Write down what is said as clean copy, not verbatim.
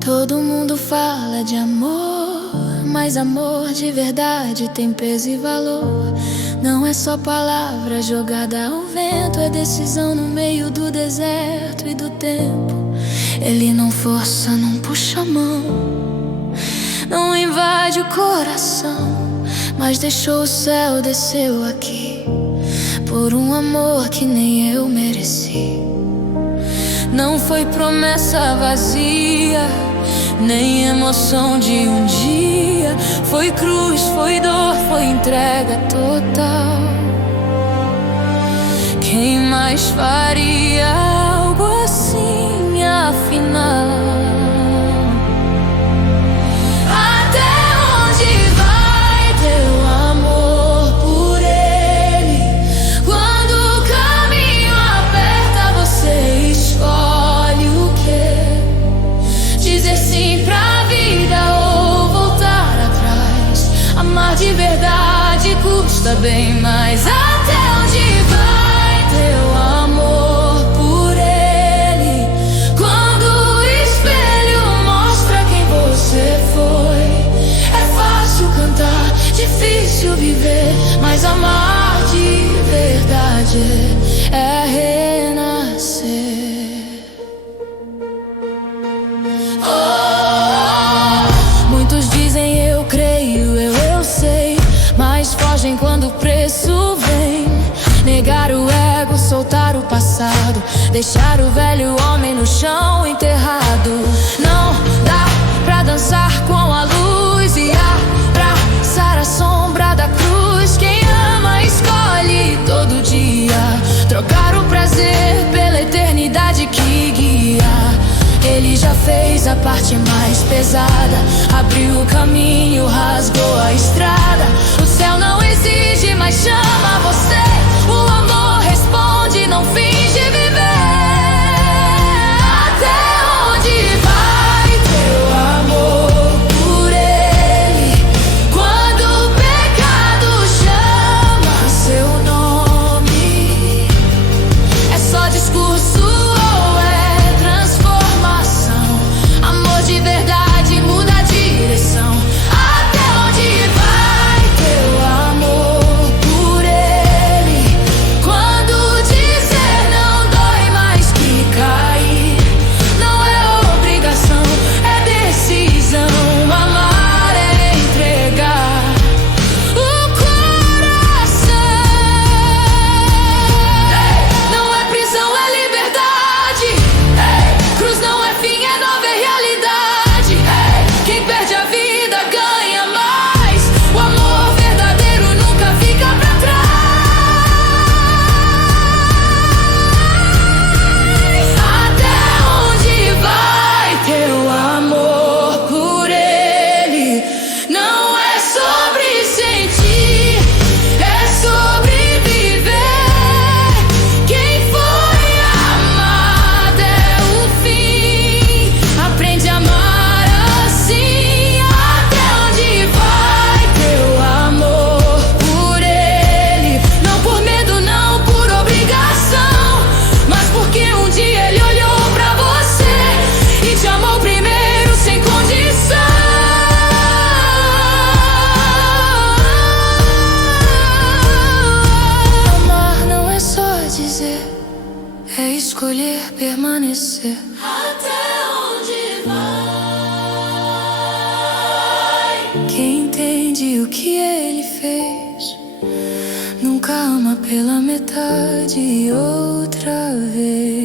Todo mundo fala de amor, mas amor de verdade tem peso e valor. Não é só palavra jogada ao vento, é decisão no meio do deserto e do tempo. Ele não força, não puxa a mão, não invade o coração, mas deixou o céu, desceu aqui por um amor que nem eu mereci. Não foi promessa vazia, nem emoção de um dia. Foi cruz, foi dor, foi entrega total. Quem mais faria algo assim, afinal? De verdade custa bem mais. Até onde vai teu amor por ele? Quando o espelho mostra quem você foi. É fácil cantar, difícil viver, mas amar de verdade é renascer. Muitos dizem eu creio, eu sei, mas fogem quando o preço vem. Negar o ego, soltar o passado, deixar o velho homem no chão enterrado. Não dá pra dançar com a luz e abraçar a sombra da cruz. Quem ama escolhe todo dia trocar o prazer pela eternidade que guia. Ele já fez a parte mais pesada, abriu o caminho, rasgou a estrada. O céu não exige, mas chama você. O amor responde, não finge viver. Até onde vai teu amor por ele? Quando o pecado chama seu nome, é só discurso ou é transformação? Amor de verdade muda a direção. Até onde vai teu amor por ele? Quando dizer não dói mais que cair. Não é obrigação, é decisão. Amar é entregar o coração. Não é prisão, é liberdade. Cruz não é fim, é nova realidade. Quem perde a vida ganha mais. O amor verdadeiro nunca fica pra trás. Até onde vai teu amor por ele? Não é sobre sentir, é sobre viver. Quem foi amado é o fim. Aprende a amar assim. Até onde vai teu amor por ele? Não por medo, não por obrigação, mas porque um dia ele olhou pra você e te amou primeiro sem condição. Amar não é só dizer, é escolher permanecer. Até onde vai? Quem entende o que ele fez nunca ama pela metade outra vez.